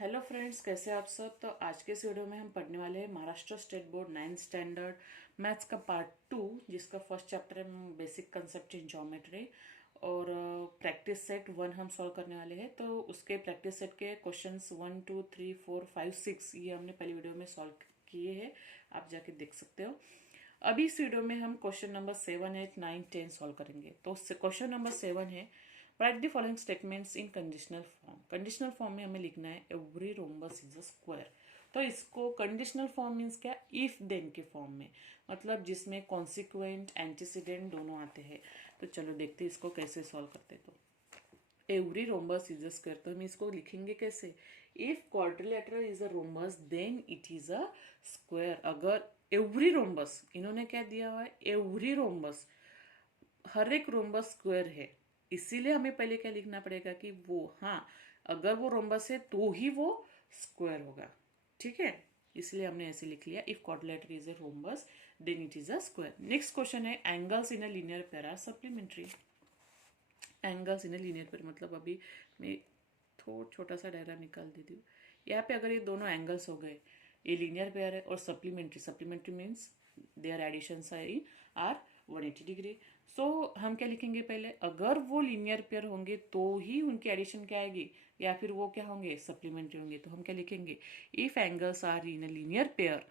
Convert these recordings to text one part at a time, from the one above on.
Hello friends, कैसे आप सब। तो आज के इस वीडियो में हम पढ़ने वाले हैं Maharashtra state board 9th standard maths का पार्ट 2, जिसका फर्स्ट चैप्टर है बेसिक कंसेप्ट इन ज्योमेट्री। और प्रैक्टिस सेट 1 हम सॉल्व करने वाले हैं। तो उसके प्रैक्टिस सेट के क्वेश्चंस 1 2 3 4 5 6 ये हमने पहली वीडियो में सॉल्व किए हैं, आप जाके देख सकते हो। अभी इस वीडियो में हम क्वेश्चन नंबर 7 8 9 10 सॉल्व करेंगे। तो क्वेश्चन नंबर 7 है, right the following statements in conditional form. Conditional form में हमें लिखना है every rhombus is a square. तो इसको कंडीशनल फॉर्म मीन्स क्या, इफ देन के फॉर्म में, मतलब जिसमें कॉन्सिक्वेंट एंटीसीडेंट दोनों आते हैं। तो चलो देखते हैं इसको कैसे सॉल्व करते। तो every rhombus is a square, तो हम इसको लिखेंगे कैसे, if quadrilateral is a rhombus then it is a square. अगर एवरी रोम्बस, इन्होंने क्या दिया हुआ है, एवरी रोम्बस, हर एक रोम्बस स्क्वायर है, इसीलिए हमें पहले क्या लिखना पड़ेगा कि वो, हाँ, अगर वो रोम्बस है तो ही वो स्क्वायर होगा। ठीक है, इसलिए हमने ऐसे लिख लिया, if quadrilateral is a rhombus then it is a square. Next question है, angles in a linear pair are supplementary. Angles in a linear pair मतलब, अभी मैं थोड़ा छोटा सा डायग्राम निकाल देती हूँ। यहाँ पे अगर ये दोनों एंगल्स हो गए, ये लीनियर पेयर है, और supplementary, supplementary means their additions are 180 degree. So हम क्या लिखेंगे पहले, अगर वो लीनियर पेयर होंगे तो ही उनकी एडिशन क्या आएगी, या फिर वो क्या होंगे, सप्लीमेंट्री होंगे। तो हम क्या लिखेंगे, if angles are in a linear pair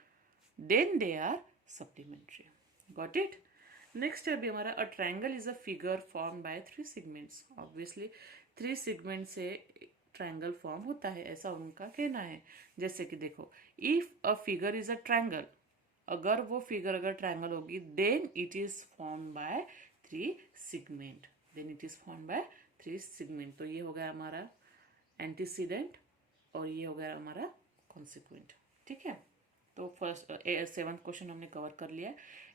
then they are supplementary. Got it. Next है अभी हमारा, a triangle is a figure form by 3 segments. Obviously 3 segment से ट्रायंगल फॉर्म होता है, ऐसा उनका कहना है। जैसे कि देखो, if a figure is a triangle, अगर वो फिगर अगर ट्रायंगल होगी, then it is form by 3 segment, then it is form by 3 segment. तो ये हो गया हमारा एंटीसीडेंट और ये हो गया हमारा कॉन्सिक्वेंट। ठीक है, तो फर्स्ट 7th क्वेश्चन हमने कवर कर लिया।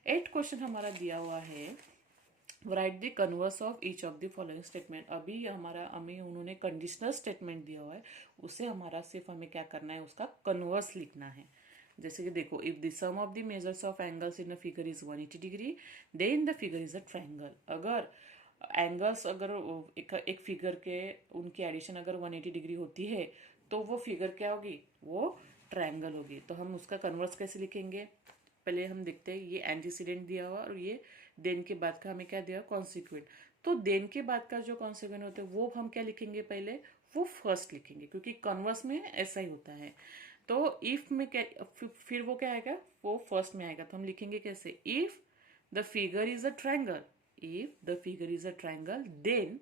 8th क्वेश्चन हमारा दिया हुआ है, right the converse of each of the following statement. अभी हमारा हमें उन्होंने कंडीशनल स्टेटमेंट दिया हुआ है, उसे हमारा सिर्फ हमें क्या करना है, उसका कन्वर्स लिखना है। जैसे कि देखो, if the sum of the measures of angles in a figure is 180 degree then the figure is a triangle. अगर एंगल्स, अगर एक फिगर के उनकी एडिशन अगर 180 डिग्री होती है, तो वो फिगर क्या होगी, वो ट्रायंगल होगी। तो हम उसका कन्वर्स कैसे लिखेंगे, पहले हम देखते हैं। ये एंटीसीडेंट दिया हुआ और ये देन के बाद का हमें क्या दिया, कॉन्सिक्वेंट। तो देन के बाद का जो कॉन्सिक्वेंट होता है वो हम क्या लिखेंगे, पहले वो फर्स्ट लिखेंगे, क्योंकि कन्वर्स में ऐसा ही होता है। तो इफ में क्या, फिर वो क्या आएगा, वो फर्स्ट में आएगा। तो हम लिखेंगे कैसे, if the figure is a triangle, if the figure is a triangle then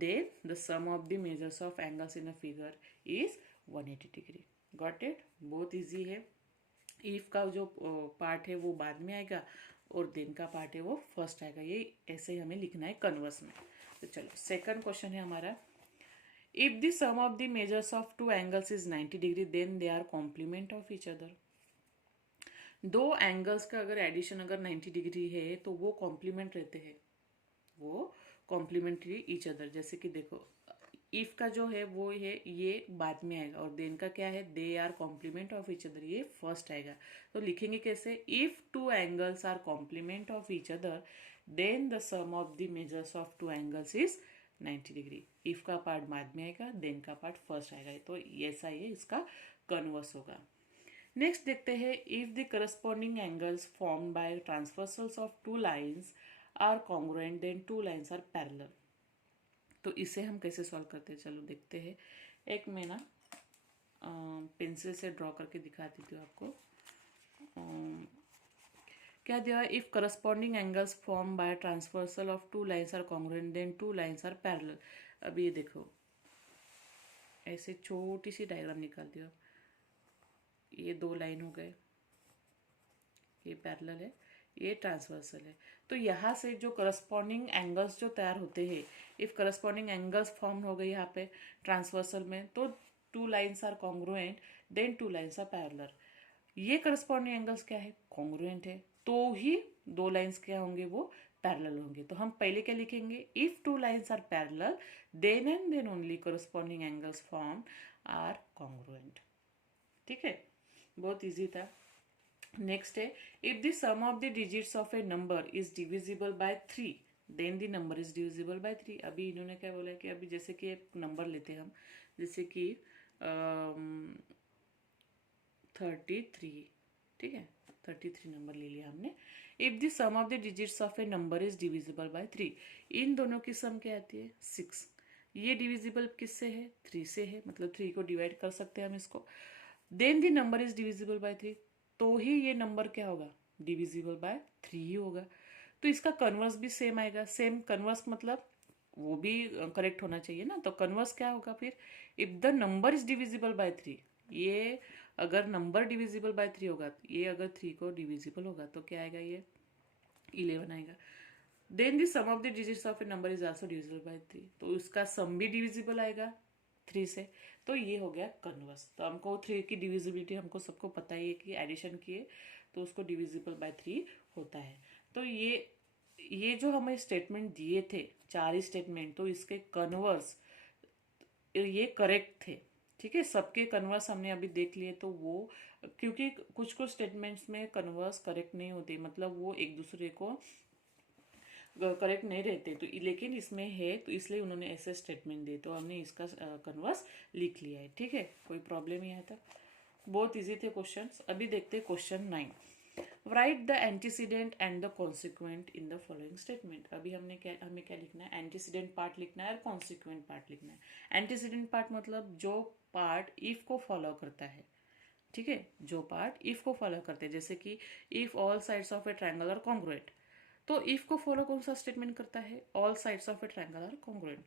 the sum of the measures of angles in a figure is 180 degree. got it, बहुत इजी है। if का जो पार्ट है वो बाद में आएगा और then का पार्ट है वो फर्स्ट आएगा। ये ऐसे ही हमें लिखना है कन्वर्स में। तो चलो, सेकंड क्वेश्चन है हमारा, if the sum of the measures of two angles is 90 degree then they are complement of each other। दो एंगल्स का अगर एडिशन अगर 90 डिग्री है तो वो कॉम्प्लीमेंट रहते हैं, वो कॉम्प्लीमेंट्री ईच अदर। जैसे कि देखो, इफ का जो है वो है, ये बाद में आएगा, और देन का क्या है, they are complement of each other, ये फर्स्ट आएगा। तो लिखेंगे कैसे, if two angles are complement of each other then the sum of the measures of two angles is 90 degree. If का पार्ट बाद में आएगा, देन का पार्ट फर्स्ट आएगा। तो ऐसा ये इसका कन्वर्स होगा। नेक्स्ट देखते हैं, if the corresponding angles form by transversals of two lines are congruent then two lines are parallel. तो इसे हम कैसे सॉल्व करते हैं, चलो देखते हैं। एक मैं ना पेंसिल से ड्रॉ करके दिखा देती हूँ आपको। क्या दिया, if corresponding angles form by transversal of two lines are congruent then two lines are parallel. अभी ये देखो, ऐसे छोटी सी डायग्राम निकाल दियो। ये दो लाइन हो गए, ये पैरेलल है, ये ट्रांसवर्सल है। तो यहाँ से जो करस्पॉन्डिंग एंगल्स जो तैयार होते हैं, इफ करस्पॉन्डिंग एंगल्स फॉर्म हो गए यहाँ पे ट्रांसवर्सल में, तो two lines are congruent then two lines are parallel. ये करस्पॉन्डिंग एंगल्स क्या है, कॉन्ग्रुएंट है, तो ही दो लाइन्स क्या होंगे, वो पैरेलल होंगे। तो हम पहले क्या लिखेंगे, if two lines are parallel then and then only corresponding angles form are congruent. ठीक है, बहुत इजी था। नेक्स्ट है, if the sum of the digits of a number is divisible by 3 then the number is divisible by 3। अभी इन्होंने क्या बोला है कि अभी जैसे कि एक नंबर लेते हैं हम, जैसे कि 33, ठीक है, 33 नंबर ले लिया हमने। If the sum of the digits of a number is divisible by 3, इन दोनों की सम क्या आती है 6। ये डिविजिबल किससे है 3 से है, मतलब 3 को डिवाइड कर सकते हैं हम इसको। Then the number is divisible by 3, तो ही ये नंबर क्या होगा डिविजिबल बाय 3 ही होगा। तो इसका कन्वर्स भी सेम आएगा, सेम कन्वर्स मतलब वो भी करेक्ट होना चाहिए ना। तो कन्वर्स क्या होगा फिर, if the number is divisible by 3, ये अगर नंबर डिविजिबल बाय 3 होगा, ये अगर 3 को डिविजिबल होगा तो क्या आएगा, ये 11 आएगा। Then the sum of the digits of a number is also divisible by 3, तो उसका सम भी डिविजिबल आएगा 3 से। तो ये हो गया कन्वर्स। तो हमको 3 की डिविजिबिलिटी हमको सबको पता ही है कि एडिशन किए तो उसको डिविजिबल बाय 3 होता है। तो ये जो हमें स्टेटमेंट दिए थे 4 ही स्टेटमेंट, तो इसके कन्वर्स ये करेक्ट थे, ठीक है। सबके कन्वर्स हमने अभी देख लिए। तो वो क्योंकि कुछ कुछ स्टेटमेंट्स में कन्वर्स करेक्ट नहीं होते, मतलब वो एक दूसरे को करेक्ट नहीं रहते, तो लेकिन इसमें है तो इसलिए उन्होंने ऐसे स्टेटमेंट दिए, तो हमने इसका कन्वर्स लिख लिया है, ठीक है। कोई प्रॉब्लम नहीं आता, बहुत इजी थे क्वेश्चंस। अभी देखते हैं question 9। Right the antecedent and the consequent in the following statement. अभी हमें क्या लिखना है, एंटीसीडेंट पार्ट लिखना है और कॉन्सिक्वेंट पार्ट लिखना है। एंटीसीडेंट पार्ट मतलब जो पार्ट इफ को फॉलो करता है, ठीक है, जो पार्ट इफ को फॉलो करते हैं, जैसे कि if all sides of a triangle are congruent, तो इफ को फॉलो कौन सा स्टेटमेंट करता है, all sides of a triangle are congruent.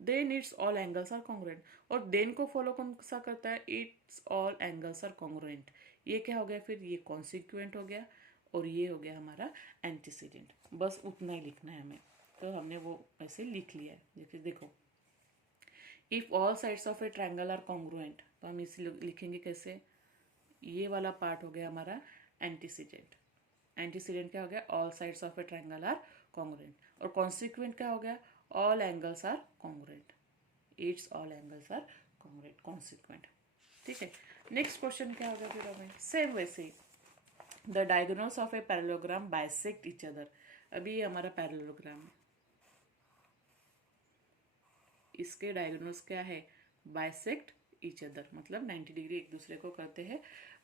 Then its all angles are congruent, और देन को फॉलो कौन सा करता है, its all angles are congruent. ये क्या हो गया फिर, ये कॉन्सिक्वेंट हो गया, और ये हो गया हमारा एंटीसीडेंट। बस उतना ही लिखना है हमें, तो हमने वो ऐसे लिख लिया है। देखिए देखो, if all sides of a triangle are congruent, तो हम इसे लिखेंगे कैसे, ये वाला पार्ट हो गया हमारा एंटीसीडेंट। एंटीसीडेंट क्या हो गया, all sides of a triangle are congruent, और कॉन्सिक्वेंट क्या हो गया, all angles are congruent, its all angles are congruent, consequent, ठीक है। नेक्स्ट क्वेश्चन क्या होगा फिर हमें, सेम वैसे ही, the diagonals of a parallelogram bisect each other. अभी ये हमारा पैरेललोग्राम है, इसके डायगोनल्स क्या है, बाइसेक्ट ईच अदर, मतलब 90 डिग्री एक दूसरे को करते हैं,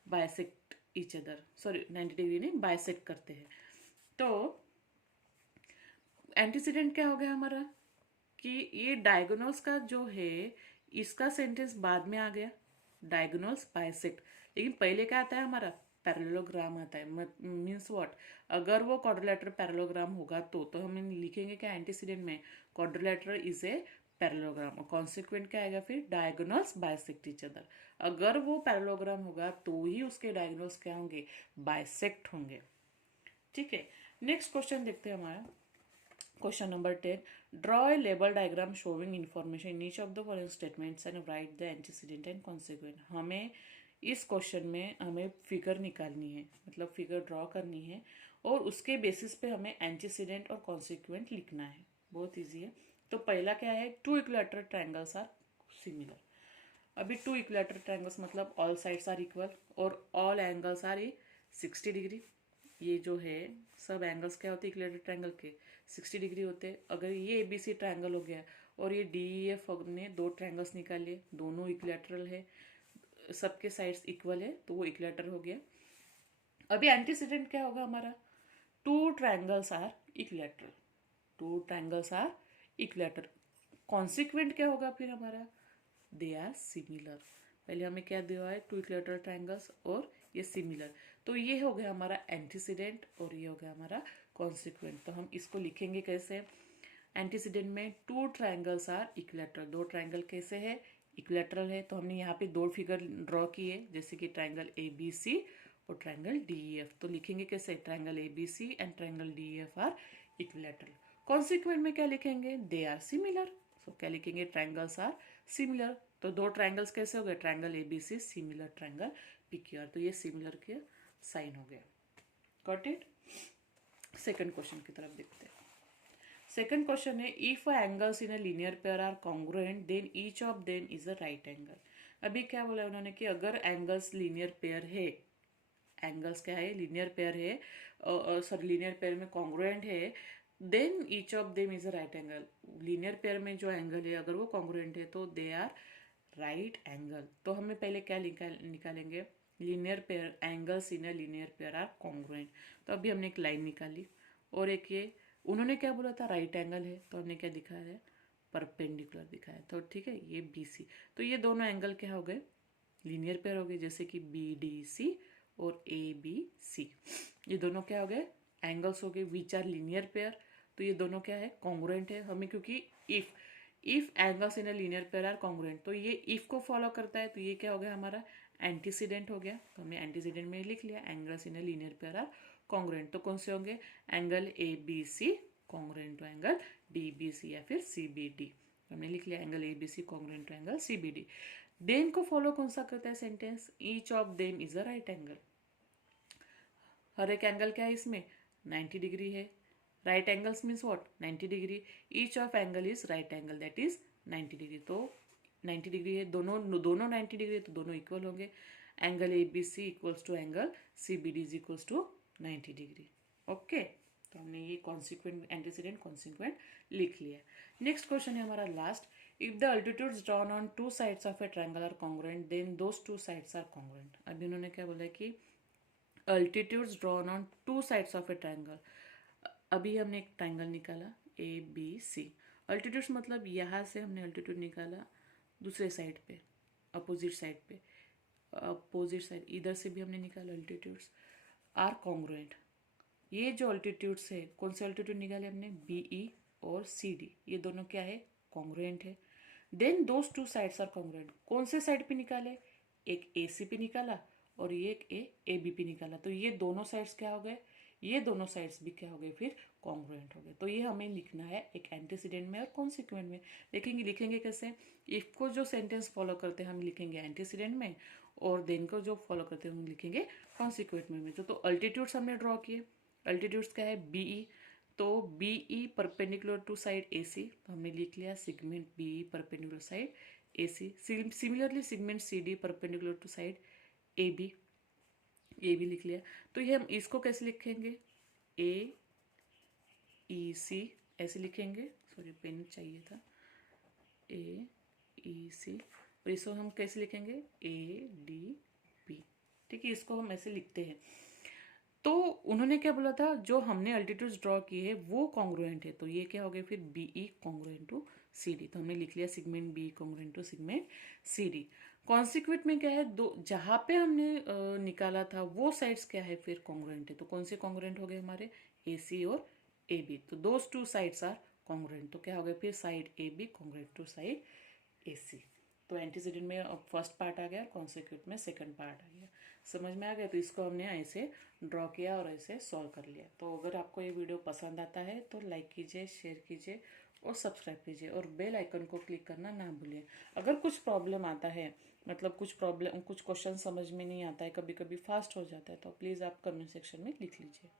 bisect each other, sorry 90 degree नहीं, बाइसेक्ट करते हैं। तो एंटीसीडेंट क्या हो गया हमारा, कि ये डायगोनल्स का जो है इसका सेंटेंस बाद में आ गया, डायगोनल्स बाइसेक्ट, लेकिन पहले क्या आता है हमारा, पैरेललोग्राम आता है। मीन्स व्हाट, अगर वो क्वाड्रिलेटरल पैरेललोग्राम होगा तो हम लिखेंगे क्या एंटीसीडेंट में, क्वाड्रिलेटरल इज ए पैरेललोग्राम, और कॉन्सिक्वेंट क्या आएगा फिर, डायगोनल्स बाइसेक्ट ईच अदर। अगर वो पैरेललोग्राम होगा तो ही उसके डायगोनल्स क्या होंगे, बाइसेक्ट होंगे, ठीक है। नेक्स्ट क्वेश्चन देखते हैं हमारा, question number 10, draw a label diagram showing information in each of the following statements and right the antecedent and consequent. हमें इस क्वेश्चन में हमें फिगर निकालनी है, मतलब फिगर ड्रॉ करनी है, और उसके बेसिस पे हमें एंटीसीडेंट और कॉन्सिक्वेंट लिखना है। बहुत ईजी है। तो पहला क्या है, two equilateral triangles are similar. अभी टू इक्विलैटरल ट्रायंगल्स मतलब ऑल साइड्स आर इक्वल और ऑल एंगल्स आर 60 डिग्री। ये जो है सब एंगल्स क्या होते हैं इक्विलैटरल ट्रायंगल के, 60 डिग्री होते हैं। अगर ये ABC ट्रायंगल हो गया और ये DEF हमने दो ट्रायंगल्स निकाले, दोनों इक्विलैटरल है, सबके साइड्स इक्वल है, तो वो इक्विलैटरल हो गया। अभी एंटीसीडेंट क्या होगा हमारा, two triangles are equilateral, two triangles are equilateral. Consequent क्या होगा फिर हमारा, दे आर सिमिलर। पहले हमें क्या दिया है, टू इक्विलैटरल ट्रायंगल्स और ये सिमिलर, तो ये हो गया हमारा एंटीसीडेंट और ये हो गया हमारा कॉन्सिक्वेंट। तो हम इसको लिखेंगे कैसे, एंटीसीडेंट में टू ट्रायंगल्स आर इक्विलैटरल, दो ट्रायंगल कैसे है, इक्विलैटरल है। तो हमने यहाँ पे दो फिगर ड्रॉ किए, जैसे कि ट्रायंगल ABC और ट्रायंगल DEF। तो लिखेंगे कैसे, triangle ABC and triangle DEF are equilateral. Consequent में क्या लिखेंगे, दे आर सिमिलर। सो क्या लिखेंगे, ट्रायंगल्स आर सिमिलर। तो दो ट्रायंगल्स कैसे हो गए, triangle ABC similar triangle PQR, तो ये सिमिलर के साइन हो गया। Got it. सेकंड क्वेश्चन की तरफ देखते हैं। सेकंड क्वेश्चन है, if angles in a linear pair are congruent then each of them is a right angle. अभी क्या बोला उन्होंने कि अगर एंगल्स लीनियर पेयर है, एंगल्स क्या है, लीनियर पेयर है, सॉरी लीनियर पेयर में कॉन्ग्रुएंट है, then each of them is a right angle. Linear pair में जो एंगल है अगर वो कॉन्ग्रुएंट है तो दे आर राइट एंगल। तो हमें पहले क्या निकालेंगे, linear pair angles in a linear pair are congruent. तो अभी हमने एक लाइन निकाली, और एक ये उन्होंने क्या बोला था, राइट एंगल है, तो हमने क्या दिखाया है, परपेंडिकुलर दिखाया। तो ठीक है, ये बी सी, तो ये दोनों एंगल क्या हो गए, लीनियर पेयर हो गए, जैसे कि बी डी सी और ए बी सी, ये दोनों क्या हो गए, एंगल्स हो गए विच आर लीनियर पेयर। तो ये दोनों क्या है, कॉन्ग्रुएंट है हमें, क्योंकि if angles in a linear pair are congruent, तो ये इफ को फॉलो करता है, तो ये क्या हो गया हमारा, एंटीसीडेंट हो गया। तो हमने एंटीसीडेंट में लिख लिया, angles in a linear pair are congruent. तो कौन से होंगे, angle A B C congruent to angle D B C या फिर सी बी डी। हमने लिख लिया angle A B C congruent to angle C B D. Then को फॉलो कौन सा करता है sentence, each of them is a right angle. हर एक एंगल क्या है इसमें, 90 डिग्री है। Right angles means what, 90 degree. Each of angle is right angle, that is 90 degree. तो 90 डिग्री है, दोनों 90 डिग्री है, तो दोनों इक्वल होंगे। Angle A B C equals to angle C B D is equals to 90 degree. Okay, तो हमने ये कॉन्सिक्वेंट एंटीसीडेंट कॉन्सिक्वेंट लिख लिया। नेक्स्ट क्वेश्चन है हमारा last, if the altitudes drawn on two sides of a triangle are congruent then those two sides are congruent. अभी उन्होंने क्या बोला कि altitudes drawn on two sides of a triangle. अभी हमने एक ट्रायंगल निकाला ए बी सी। अल्टीट्यूड्स मतलब यहाँ से हमने अल्टीट्यूड निकाला दूसरे साइड पे, अपोजिट साइड पे, अपोजिट साइड इधर से भी हमने निकाला, अल्टीट्यूड्स आर कॉन्ग्रुएंट। ये जो अल्टीट्यूड्स है, कौन से अल्टीट्यूड निकाले हमने, बी ई और सी डी, ये दोनों क्या है, कॉन्ग्रुएंट है। Then those two sides are congruent, कौन से साइड पे निकाले, एक ए सी पे निकाला और ये एक ए बी पे निकाला। तो ये दोनों साइड्स क्या हो गए, ये दोनों साइड्स भी क्या हो गए, फिर कॉन्ग्रुएंट हो गए। तो ये हमें लिखना है एक एंटीसीडेंट में और कॉन्सिक्वेंट में। लिखेंगे कैसे, इफ को जो सेंटेंस फॉलो करते हैं हम लिखेंगे एंटीसीडेंट में, और देन को जो फॉलो करते हैं हम लिखेंगे कॉन्सिक्वेंट में। तो अल्टीट्यूड्स हमने ड्रॉ किए, अल्टीट्यूड्स क्या है, बी ई। तो B E perpendicular to side A C, तो हमने लिख लिया segment B E perpendicular side A C. Similarly segment C D perpendicular to side A B, ये भी लिख लिया। तो ये हम इसको कैसे लिखेंगे, ए ई सी ऐसे लिखेंगे, सॉरी पेन चाहिए था, ए ई सी, और इसको हम कैसे लिखेंगे, ए डी बी। ठीक है, इसको हम ऐसे लिखते हैं। तो उन्होंने क्या बोला था, जो हमने अल्टीट्यूड्स ड्रॉ किए हैं वो कॉन्ग्रुएंट है, तो ये क्या हो गया फिर B E congruent to C D. तो हमने लिख लिया segment B congruent to segment C D. Consequent में क्या है, दो जहाँ पे हमने निकाला था वो साइड्स क्या है, फिर कॉन्ग्रुएंट है। तो कौन से कॉन्ग्रुएंट हो गए हमारे, ए सी और ए बी। तो those two sides are congruent, तो क्या हो गया फिर side A B congruent to side A C. तो एंटीसीडेंट में फर्स्ट पार्ट आ गया, कॉन्सिक्वेंट में सेकंड पार्ट आ गया। समझ में आ गया, तो इसको हमने ऐसे ड्रॉ किया और ऐसे सॉल्व कर लिया। तो अगर आपको ये वीडियो पसंद आता है तो लाइक कीजिए, शेयर कीजिए और सब्सक्राइब कीजिए, और बेल आइकन को क्लिक करना ना भूलिए। अगर कुछ प्रॉब्लम आता है, मतलब कुछ क्वेश्चन समझ में नहीं आता है, कभी कभी फास्ट हो जाता है, तो प्लीज़ आप कमेंट सेक्शन में लिख लीजिए।